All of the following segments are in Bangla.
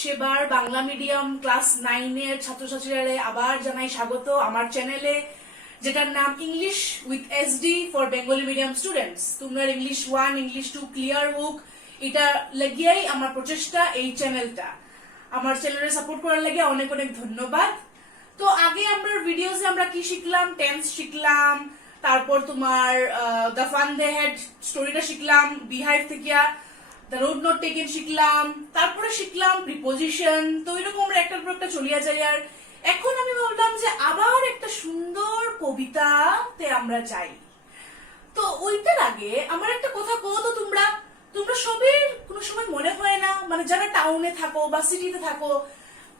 সেবার বাংলা মিডিয়াম ক্লাস 9 এর ছাত্রছাত্রীরা আবার জানাই স্বাগত আমার চ্যানেলে, যেটার নাম English with SD for Bengali medium students. তোমরা ইংলিশ 1 ইংলিশ 2 ক্লিয়ার হোক, এটা লাগিয়াই আমার প্রচেষ্টা। এই চ্যানেলটা আমার চ্যানেলে সাপোর্ট করার লাগে অনেক অনেক ধন্যবাদ। তো আগে আমরা ভিডিওসে আমরা কি শিখলাম, টেন্স শিখলাম, তারপর তোমার দ্য ফান দে হ্যাড স্টোরিটা শিখলাম, বিহাইভ থেকে দ্য রোড নট টেকেন শিখলাম, তারপরে শিখলাম প্রিপোজিশন। তো এরকম আমরা একটার পর একটা চলিয়া যাই। আর এখন আমি ভাবলাম যে আবার একটা সুন্দর কবিতাতে আমরা যাই। তো ওইটার আগে আমার একটা কথা কো তো, তোমরা সবের কোনো সময় মনে হয় না, মানে যারা টাউনে থাকো বা সিটিতে থাকো,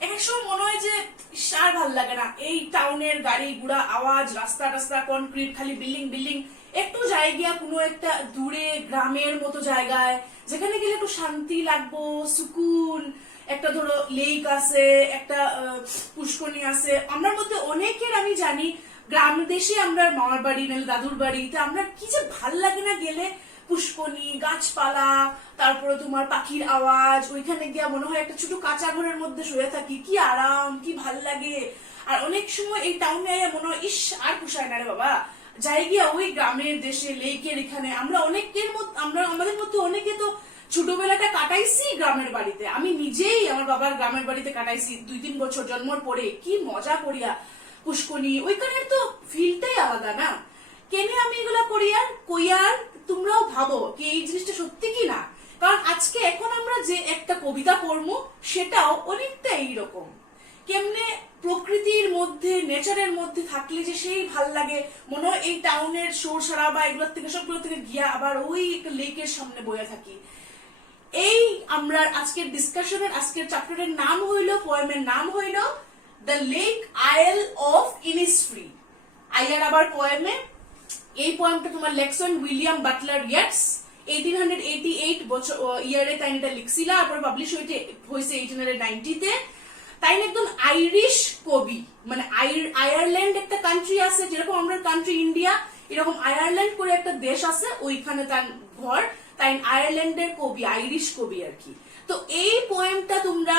এক সময় মনে হয় যে আর ভাল লাগে না এই টাউনের গাড়ি ঘোড়া আওয়াজ, রাস্তা রাস্তা কনক্রিট, খালি বিল্ডিং বিল্ডিং। একটু জায়গা কোনো একটা দূরে গ্রামের মতো জায়গায় যেখানে গেলে একটু শান্তি লাগবো, সুকুন, একটা ধরো লেক আছে, একটা পুষ্করণী আছে। আমার মধ্যে অনেকের আমি জানি গ্রাম দেশে আমরা মামার বাড়ি নাহলে দাদুর বাড়িতে আমরা কি যে ভাল লাগে না গেলে, পুষ্করণী, গাছপালা, তারপরে তোমার পাখির আওয়াজ, ওইখানে গিয়া মনে হয় একটা ছোট কাঁচা ঘরের মধ্যে শুয়ে থাকি, কি আরাম, কি ভাল লাগে। আর অনেক সময় এই টাউনে মনে হয় ইস আর পোষায় না রে বাবা, যাই গিয়া ওই গ্রামের দেশে লেকের এখানে। আমরা অনেকের মধ্যে, আমাদের মধ্যে অনেকে তো ছোটবেলাটা কাটাইছি গ্রামের বাড়িতে। আমি নিজেই আমার বাবার গ্রামের বাড়িতে কাটাইছি 2-3 বছর জন্মর পরে। কি মজা করিয়া পুষ্করণী, ওইখানের তো ফিলটাই আলাদা না। কেনে আমি এগুলা করিয়ার কইয়ার তোমরাও ভাবো কি এই জিনিসটা সত্যি কি না। কারণ আজকে এখন আমরা যে একটা কবিতা পড়বো সেটাও অনেকটা এইরকম। কেমনে প্রকৃতির মধ্যে, নেচারের মধ্যে থাকলে যে সেই ভাল লাগে, মনে হয় এই টাউনের শোর সারা বা এগুলোর থেকে সবগুলো থেকে গিয়া আবার ওই লেকের সামনে বয়ে থাকি। এই আমরা আজকের ডিসকাশনের, আজকের চ্যাপ্টারের নাম হইল, পোয়েমের নাম হইল the lake isle of Innisfree. Iyer আবার পোয়েমে। এই পোয়েমটা তোমার লেখছেন উইলিয়াম বাটলার ইয়েটস 1888 বছর ইয়ারে তাই এটা লিখছিল, তারপর পাবলিশ হয়েছে 1890 তে। তাই একদম আইরিশ কবি, মানে আয়ারল্যান্ড একটা কান্ট্রি আছে, যেরকম আমরা কান্ট্রি ইন্ডিয়া, এরকম আয়ারল্যান্ড করে একটা দেশ আছে, ওইখানে তার ঘর। তাই আয়ারল্যান্ডের কবি, আইরিশ কবি আর কি। তো এই পোয়েমটা তোমরা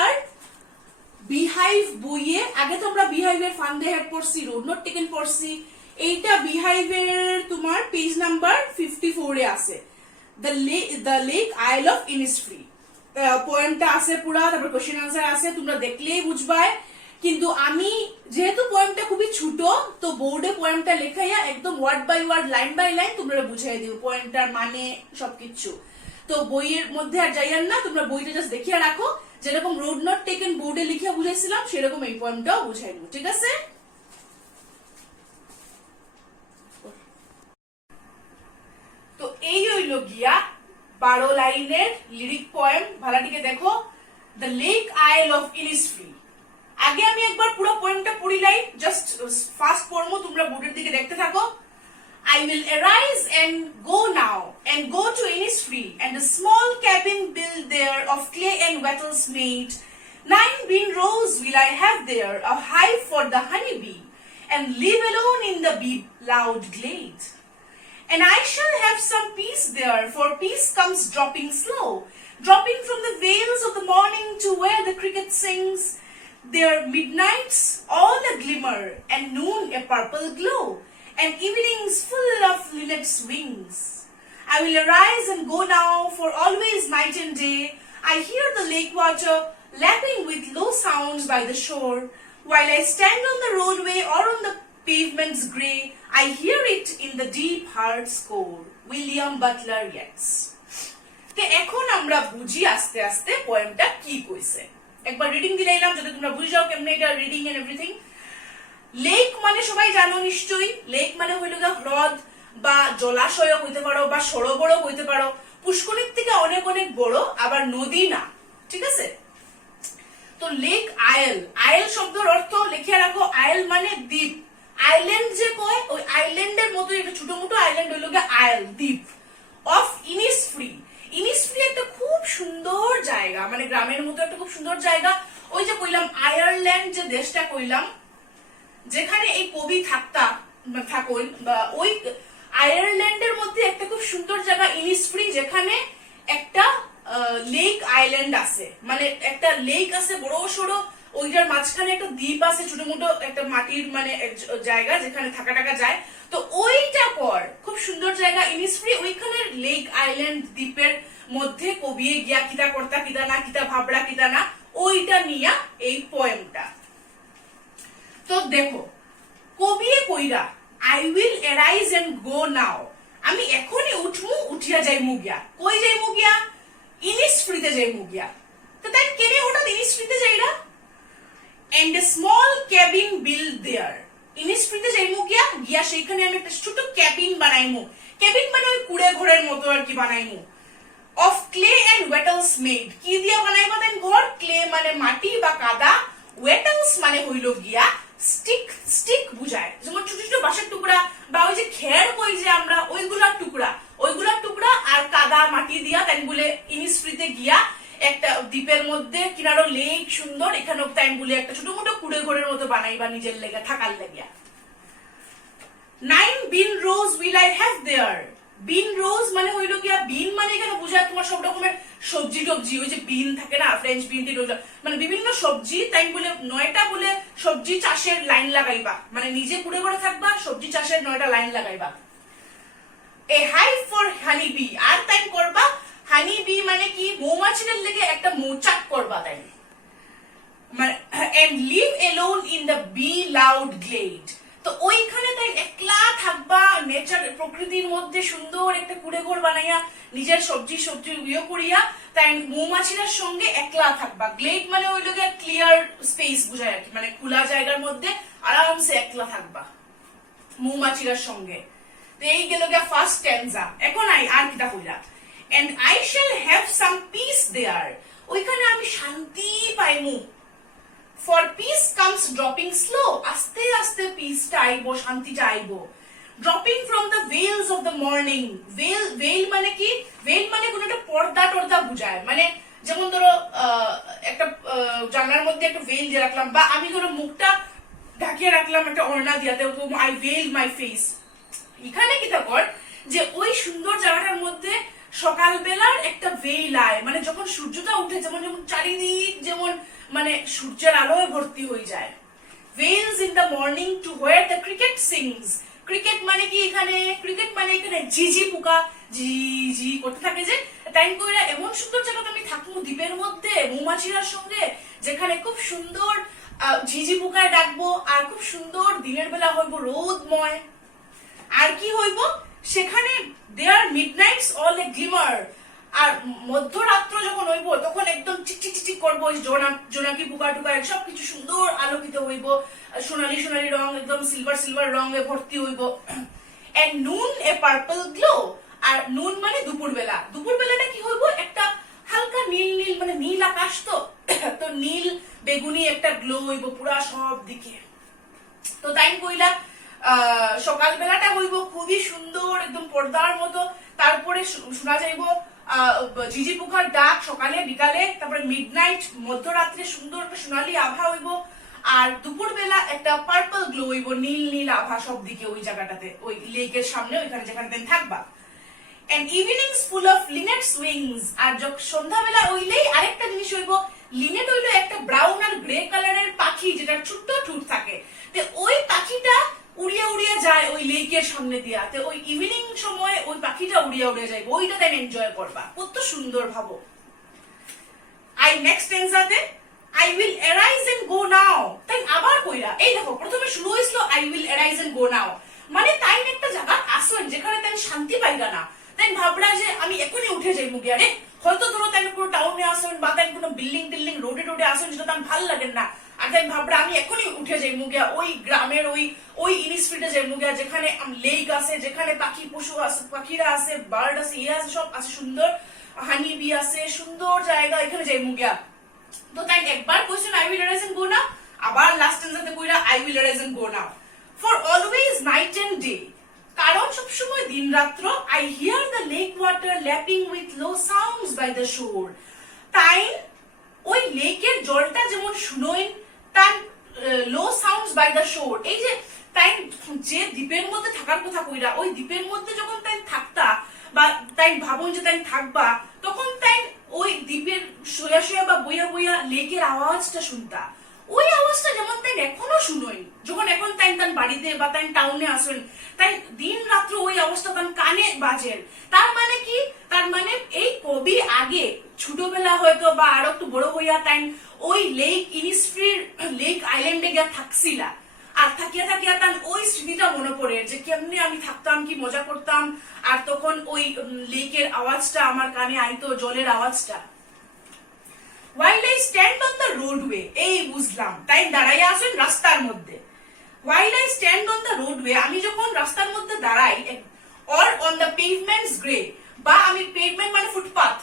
বিহাইভ বইয়ে, আগে তো আমরা বিহাইভের ফান দে হ্যাড পড়ছি, রোড নট টেকেন পড়ছি। এইটা বিহাইভের তোমার পেজ নাম্বার 54 এ আছে, the lake isle of Innisfree. পোয়েমটা আছে পুরা, তারপর কোশ্চেন আনসার আছে, তোমরা দেখলেই বুঝবাই। কিন্তু আমি যেহেতু পোয়েমটা খুবই ছোট, তো বোর্ডে পোয়েমটা লেখাইয়া একদম word by word, line by line তোমরা বুঝাই দিব পোয়েমটার মানে সবকিছু। তো বইয়ের মধ্যে আর যাইয়ার না, তোমরা বইটা জাস্ট দেখিয়া রাখো। যেরকম রোড নট টেকেন বোর্ডে লিখিয়া বুঝাইছিলাম, সেরকম এই পোয়েমটাও বুঝাই দিব, ঠিক আছে? তো এই হইল গিয়া 12 লাইনের লিরিক পোয়েম। ভালাটিকে দেখো, the lake isle of Innisfree. আগে আমি একবার পুরো পোয়েমটা পড়িলাই, জাস্ট ফাস্ট পড়বো, তোমরা বোর্ডের দিকে দেখতে থাকো। I will arise and go to Innisfree, and a small cabin built there of clay and wattles made. 9 green rows will I have there, a hive for the honeybee, and live alone in the bee-loud glade. And I shall have some peace there, for peace comes dropping slow, dropping from the vales of the morning to where the cricket sings. There midnights all a glimmer, and noon a purple glow, and evenings full of linnets' wings. I will arise and go now, for always night and day I hear the lake water lapping with low sounds by the shore. While I stand on the roadway or on the pavement's grey, I hear it in the deep heart's core. William Butler Yeats. তো এখন আমরা বুঝি আস্তে আস্তে পোয়েমটা কি কইছে। একবার রিডিং দিলাম যাতে তোমরা বুঝে যাও কেমনে এটা রিডিং এন্ড এভরিথিং। লেক মানে সবাই জানো নিশ্চয়ই, লেক মানে হইল গা হ্রদ বা জলাশয় হইতে পারো বা সরোবরও হইতে পারো। পুষ্করিণীর থেকে অনেক অনেক বড়, আবার নদী না, ঠিক আছে? তো লেক আইল, আইল শব্দের অর্থ লিখে রাখো, আইল মানে দ্বীপ। আইল্যান্ড যে কয়, ওই আইল্যান্ডের মতো একটা ছোট মোটো আইল্যান্ড হইল গা আইল, দ্বীপ। অফ ইনিসফ্রি, ইনিসফ্রি একটা খুব সুন্দর জায়গা, মানে গ্রামের মতো একটা খুব সুন্দর জায়গা। ওই যে কইলাম আয়ারল্যান্ড যে দেশটা কইলাম, যেখানে এই কবি থাকুন, বা ওই আয়ারল্যান্ডের মধ্যে একটা খুব সুন্দর জায়গা ইনিসফ্রি, যেখানে একটা লেক আইল্যান্ড আছে, মানে একটা লেক আছে বড় সড়ো, ওইটার মাঝখানে একটা দ্বীপ আছে, ছোট মোটো একটা মাটির মানে জায়গা যেখানে থাকা টাকা যায়। তো ওইটা পর খুব সুন্দর জায়গা ইনিসফ্রি, ওইখানে লেক আইল্যান্ড দ্বীপের মধ্যে কবিয়ে গিয়া কিতা কর্তা কিতা না কিতা ভাবড়া কিতা না ওইটা নিয়া এই পোয়েমটা। তো দেখো কবিয়ে কইরা I will arise and go now, আমি এখনই উঠমু উঠিয়া যাইমু গিয়া, কই যাইমু গিয়া? ইনিসফ্রিতে যাইমু গিয়া। তো তাই কেনে হঠাৎ ইনিসফ্রিতে যাইরা? And a small cabin build there, ইনিসফ্রিতে যাইমু গিয়া, গিয়া সেইখানে আমি একটা ছোট ক্যাবিন বানাইমু, ক্যাবিন মানে ওই কুড়ে ঘরের মতো আর কি বানাইমু। অফ ক্লে এন্ড ওয়েটলস মেড, কি দিয়া বানাইবা দেন ঘর? ক্লে মানে মাটি বা কাদা, ওয়েটলস মানে হইল গিয়া স্টিক, স্টিক বুঝায় যেমন ছোট ছোট বাঁশের টুকরা বা ওই যে খের কই যে আমরা ওইগুলার টুকরা আর কাদা মাটি দিয়া তাই বলে ইনিসফ্রিতে গিয়া একটা দ্বীপের মধ্যে কিনারো লেক সুন্দর, এখানে তাই বলে একটা ছোট মোটো কুড়ে ঘরের মতো বানাইবা নিজের লেগে থাকার লেগিয়া। 9 bean rows will I have there, বিন রোজ মানে হইল গিয়া, বিন মানে এখানে বোঝায় তোমার সব রকমের সবজি টবজি, ওই যে বিন থাকে না ফ্রেঞ্চ বিন মানে বিভিন্ন সবজি, তাই বলে 9টা বলে সবজি চাষের লাইন লাগাইবা, মানে নিজে কুড়ে ঘরে থাকবা, সবজি চাষের 9টা লাইন লাগাইবা। A hive for honey bee, আর তাই করবা হানি বি মানে কি মৌমাছিদের লেগে একটা মৌচাক করবা তাই, মানে and live alone in the bee loud glade, তো ওইখানে তাই একলা থাকবা নেচার প্রকৃতির মধ্যে সুন্দর একটা কুড়ে ঘর বানাইয়া নিজের সবজি ইয়ে করিয়া তাই মৌমাছিরার সঙ্গে একলা থাকবা। গ্লেড মানে ওই লোকে ক্লিয়ার স্পেস বুঝায় আর কি, মানে খোলা জায়গার মধ্যে আরামসে একলা থাকবা মৌমাছিরার সঙ্গে। তো এই গেল গিয়া ফার্স্ট স্ট্যান্জা। এখন আর কিটা কইরা, and I shall have some peace there, ওইখানে আমি শান্তি পাইমু। For peace comes dropping slow, আস্তে আস্তে পিসটা আইবো, শান্তিটা আইবো। Dropping from the veils of the morning, veil মানে কি? veil মানে কোন একটা পর্দা টর্দা বুঝায়, মানে যেমন ধরো একটা জানলার মধ্যে একটা veil দিয়ে রাখলাম, বা আমি ধরো মুখটা ঢাকিয়ে রাখলাম একটা ওড়না দিয়াতে, I veil my face। এখানে কি তা কর যে ওই সুন্দর জায়গাটার মধ্যে সকালবেলার একটা ভেইল আয়, মানে যখন সূর্যটা উঠে যেমন যেমন চারিদিক যেমন মানে সূর্যের আলোয় ভর্তি হয়ে যায়। veils in the morning to where the cricket sings, cricket মানে কি এখানে? ক্রিকেট মানে এখানে ঝিঝি পোকা ঝি ঝি করতে থাকে, যে টাইম কইরা এমন সুন্দর জায়গাতে আমি থাকবো দ্বীপের মধ্যে মৌমাছিরার সঙ্গে, যেখানে খুব সুন্দর ঝিঝি পোকায় ডাকবো, আর খুব সুন্দর দিনের বেলা হইব রোদময়। আর কি হইব সেখানে? দেয়ার মিডনাইটস অল এ গ্লিমার, আর মধ্যরাত্র যখন হইব তখন একদম চিকচিক চিকচিক করবো, জোনাকি পোকা টুকা সবকিছু সুন্দর আলোকিত হইব, সোনালি সোনালি রং, একদম সিলভার সিলভার রঙে ভর্তি হইব। এন্ড নুন এ পার্পল গ্লো, আর নুন মানে দুপুরবেলা, দুপুরবেলাটা কি হইব? একটা হালকা নীল নীল, মানে নীল আকাশ তো তো নীল বেগুনি একটা গ্লো হইব পুরা সব দিকে। তো তাই কইলা সকালবেলাটা হইব খুবই সুন্দর একদম পর্দার মতো, তারপরে শোনা যাইব ঝিঝি পোকার ডাক সকালে বিকালে, তারপরে মিডনাইট মধ্যরাত্রে সুন্দর একটা সোনালি আভা হইব, আর দুপুরবেলা একটা পার্পল গ্লো হইব, নীল নীল আভা সব দিকে ওই জায়গাটাতে, ওই লেকের সামনে ওইখানে যেখানে থাকবা। And evenings full of linnets wings, আর যখন সন্ধ্যাবেলা হইলেই আরেকটা জিনিস হইব, লিনেট হইলো একটা ব্রাউন আর গ্রে কালারের পাখি যেটা ছোট্ট ঠুট থাকে, তো ওই পাখিটা উড়িয়ে উড়িয়ে যায় ওই লেকের সামনে দিয়া, তো ওই ইভিনিং সময় ওই পাখিটা উড়িয়ে উড়িয়ে যায়, ওইটা তাই এনজয় করবা, কত সুন্দর ভাবো। আই নেক্সট টেন্সাতে I will arise and go now, তাই আবার কইরা, এই দেখো প্রথমে শুরু হইছিল I will arise and go now, মানে তাই একটা জায়গা আসেন যেখানে তাই শান্তি পাইলা না, তাই ভাবলা যে আমি এখনই উঠে যাইমু গিয়া রে, হয়তো ধরো তাই পুরো টাউনে আসেন বা তাই কোনো বিল্ডিং টিল্ডিং রোডে রোডে আসেন যেটা তার ভাল লাগেন না, আর তাই ভাবলা আমি এখনই উঠে যাইমু গিয়া ওই গ্রামের ওই ইনিসফ্রিটে যাইমু গিয়া যেখানে লেক আছে, যেখানে পাখি পশু আছে, পাখিরা আছে, বার্ড আছে, ইয়ে আছে, সব আছে সুন্দর, হানি বি আছে, সুন্দর জায়গা, এখানে যাইমু গিয়া। তো তাই একবার question I will arise and go now, আবার লাস্ট টেন্সে কইরা I will arise and go now। For always night and day, কারণ সব সময় দিন রাত্র, I hear the lake water lapping with low sounds by the shore, তাই ওই লেকের জলটা যেমন শুনোই তার লো সাউন্ডস বাই দ্য শোর, এই যে তাই যে দ্বীপের মধ্যে থাকার কথা কইরা, ওই দ্বীপের মধ্যে যখন তাই থাকতা বা তাই ভাবুন যে তাই থাকবা, তখন তাই ওই দ্বীপের সোয়া সোয়া বা বইয়া বইয়া লেকের আওয়াজটা শুনতা, ওই আওয়াজটা যেমন তাই এখনো শুনোই, যখন এখন তাই তার বাড়িতে বা তাই টাউনে আসেন, তাই দিন রাত্র ওই আওয়াজটা তার কানে বাজেন। তার মানে কি, তার মানে এই কবি আগে ছোটবেলা হয়তো বা আরো একটু বড় হইয়া তাই ওই লেক ইনিসফ্রির লেক আইল্যান্ডে গিয়া থাকছিলা, আর থাকিয়া থাকিয়া তার ওই স্মৃতিটা মনে পড়ে যে কেমনে আমি থাকতাম, কি মজা করতাম, আর তখন ওই লেকের আওয়াজটা আমার কানে আইতো, জলের আওয়াজটা। While I stand on the roadway, এই বুঝলাম তাই দাঁড়াইয়া আছেন রাস্তার মধ্যে। While I stand on the roadway, আমি যখন রাস্তার মধ্যে দাঁড়াই, or on the pavements gray, বা আমি পেভমেন্ট মানে ফুটপাথ,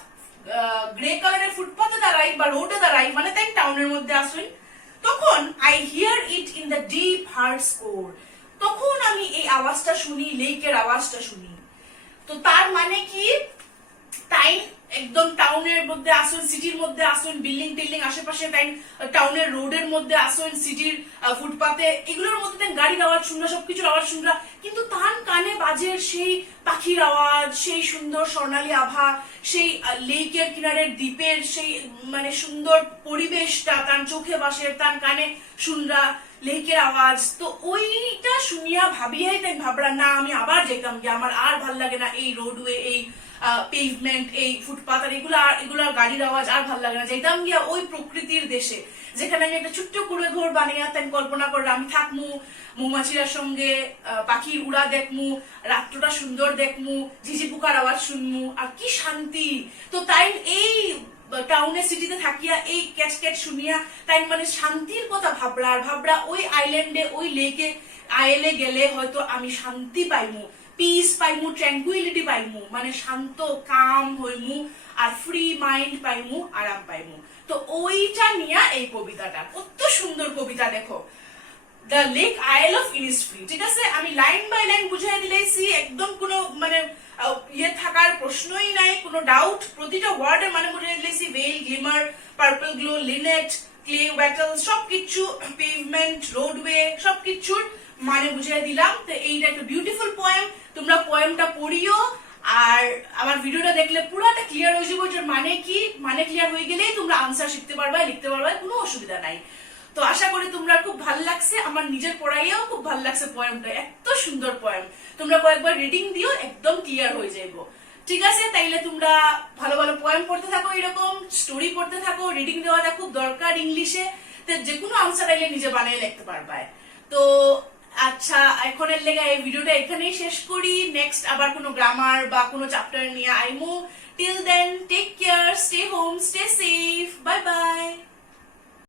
গ্রে কালারের ফুটপাথে দাঁড়াই বা রোডে দাঁড়াই, মানে তাই টাউনের মধ্যে আসুন, তখন I hear it in the deep heart's core, তখন আমি এই আওয়াজটা শুনি, লেকের আওয়াজটা শুনি। তো তার মানে কি, তাই একদম টাউনের মধ্যে আসুন, সিটির মধ্যে আসুন, বিল্ডিং টিল্ডিং আশেপাশে, তাই টাউনের রোডের মধ্যে আসুন, সিটির ফুটপাতে, এগুলোর মধ্যে গাড়ির আওয়াজ শুনরা, সবকিছুর আওয়াজ শুনরা, কিন্তু তার কানে বাজে সেই পাখির আওয়াজ, সেই সুন্দর স্বর্ণালী আভা, সেই লেকের কিনারের দ্বীপের সেই মানে সুন্দর পরিবেশটা তার চোখে বাসে, তার কানে শুনরা লেকের আওয়াজ। তো ওইটা শুনিয়া ভাবিয়াই তাই ভাবরা না আমি আবার যেতাম গিয়ে, আমার আর ভাল লাগে না এই রোডওয়ে, এই পেভমেন্ট, এই ফুটপাথ, আর এগুলা গাড়ির আওয়াজ আর ভাল লাগে না, যেতাম গিয়া ওই প্রকৃতির দেশে, যেখানে আমি একটা ছোট্ট কুড়ে ঘর বানিয়ে তাই কল্পনা করে আমি থাকমু, মৌমাছিরার সঙ্গে পাখির উড়া দেখমু, রাত্রটা সুন্দর দেখমু, ঝিঝি পোকার আওয়াজ শুনমু, আর কি শান্তি। তো তাই এই টাউনে সিটিতে থাকিয়া এই ক্যাচ ক্যাচ শুনিয়া তাই মানে শান্তির কথা ভাবরা, আর ভাবরা ওই আইল্যান্ডে, ওই লেকে আইলে গেলে হয়তো আমি শান্তি পাইমু, পিস পাইমু, ট্র্যাঙ্কুইলিটি পাইমু, মানে শান্ত কাম হইমু, আর ফ্রি মাইন্ড পাইমু, আরাম পাইমু। তো ওইটা নিয়ে এই কবিতাটা, কত সুন্দর কবিতা দেখো, the lake isle of Innisfree. ঠিক আছে, আমি লাইন বাই লাইন বুঝাই দিলেছি, একদম কোনো মানে ইয়ে থাকার প্রশ্নই নাই, কোনো ডাউট, প্রতিটা ওয়ার্ডের মানে বুঝাই দিলেছি, veil, glimmer, purple glow, linnet, clay wattle, সবকিছু, পেভমেন্ট, রোডওয়ে, সবকিছুর মানে বুঝাই দিলাম। তো এইটা একটা বিউটিফুল পোয়েম, তোমরা পোয়েমটা পড়িও, আর আমার ভিডিওটা দেখলে পুরাটা ক্লিয়ার হয়ে যাবে, ওটার মানে কি, মানে ক্লিয়ার হয়ে গেলেই তোমরা আনসার শিখতে পারবা, লিখতে পারবা, কোনো অসুবিধা নাই। তো আশা করি তোমরা খুব ভালো লাগছে, আমার নিজের পড়াইয়াও খুব ভালো লাগছে পোয়েমটা, এত সুন্দর পোয়েম, তোমরা কয়েকবার রিডিং দিও, একদম ক্লিয়ার হয়ে যাইব। ঠিক আছে, তাইলে তোমরা ভালো ভালো পোয়েম পড়তে থাকো, এরকম স্টোরি পড়তে থাকো, রিডিং দেওয়াটা খুব দরকার ইংলিশে, তো যে কোনো আনসার আইলে নিজে বানিয়ে লিখতে পারবা। তো আচ্ছা, এখন এর লেগে এই ভিডিওটা এখানেই শেষ করি, নেক্সট আবার কোনো গ্রামার বা কোনো চ্যাপ্টার নিয়ে আইমু। Till then take care, stay home, stay safe, bye by.